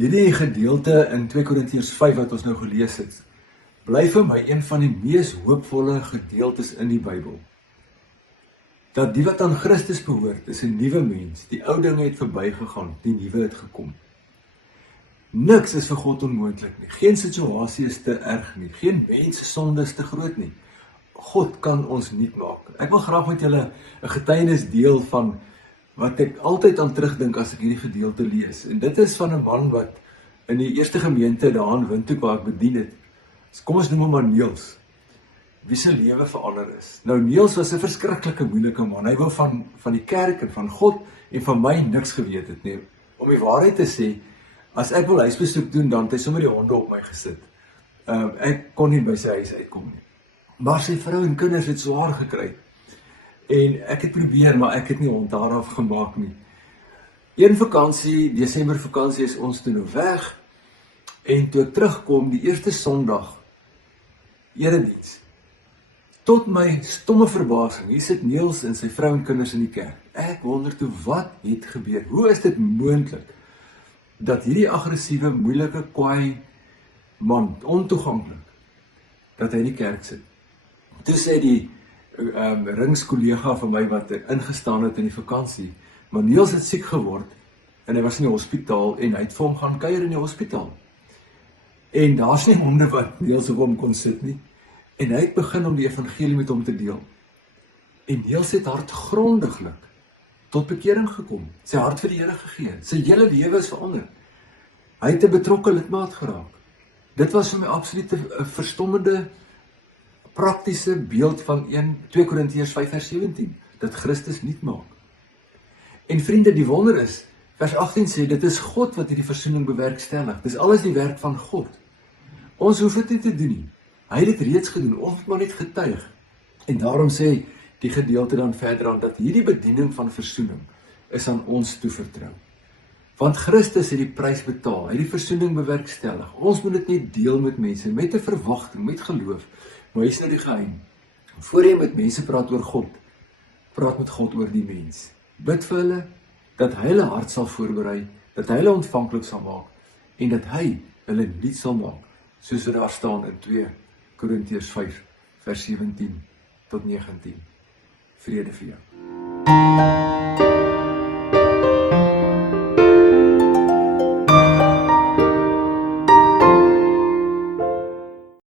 Hierdie gedeelte in 2 Korintiërs 5 wat ons nou gelees het, bly vir my een van die mees hoopvolle gedeeltes in die Bybel. Dat die wat aan Christus behoort, is 'n nuwe mens. Die ou dinge het verbygegaan, die nuwe het gekom. Niks is vir God onmoontlik nie. Geen situasie is te erg nie. Geen mens se sonde is te groot nie. God kan ons nuut maak. Ek wil graag met julle 'n getuienis deel van wat ek altyd aan terugdink as ek hierdie gedeelte lees. En dit is van 'n man wat in die eerste gemeente daar in Windhoek waar ek bedien het. Kom ons noem hom maar Niels. Wie se lewe verander is. Nou Niels was 'n verskriklike moeilike man. Hy wou van die kerk en van God en van my niks geweet het nie. Om die waarheid te sê, as ek wil huisbesoek doen, dan het hy sommer die honde op my gesit. Ek kon nie by sy huis uitkom nie. Maar sy vrou en kinders het swaar gekry. En ek het probeer, maar ek het nie hond daaraf gemaak nie. Een vakansie, Desember vakansie, is ons toe nou weg. En toe ek terugkom, die eerste Sondag, erediens. Tot my stomme verbasing, hier sit Niels en sy vrou en kinders in die kerk. Ek wonder toe, wat het gebeur? Hoe is dit moontlik dat hierdie aggressiewe, moeilike, kwaai man, ontoeganklik, dat hy in die kerk sit? Toe sê die ringskollega van my wat ingestaan het in die vakansie, maar Niels het siek geword en hy was in die hospitaal en hy het vir hom gaan kuier in die hospitaal. En daar's nie honde wat Niels op hom kon sit nie. En hy het begin om die evangelie met hom te deel. En Niels het hartgrondiglik tot bekering gekom. Sy hart vir die Here gegee. Sy hele lewe is verander. Hy het 'n betrokke lidmaat geraak. Dit was vir my absoluut 'n verstommende, praktiese beeld van 2 Korintiërs 5 vers 17, dat Christus nuut maak. En vriende, die wonder is, vers 18 sê, dit is God wat hierdie versoening bewerkstellig. Dis alles die werk van God. Ons hoef dit nie te doen nie. Hy het dit reeds gedoen, ons moet maar net getuig. En daarom sê die gedeelte dan verder aan, dat hierdie bediening van versoening is aan ons toevertrou. Want Christus het die prys betaal, hy het die versoening bewerkstellig. Ons moet dit net deel met mense, met 'n verwagting, met geloof. Maar hier is nou die geheim. Voor jy met mense praat oor God, praat met God oor die mens. Bid vir hulle, dat hy hulle hart sal voorberei, dat hy hulle ontvanklik sal maak, en dat hy hulle nuut sal maak, soos wat daar staan in 2 Korintiërs 5, vers 17 tot 19. Vrede vir jou.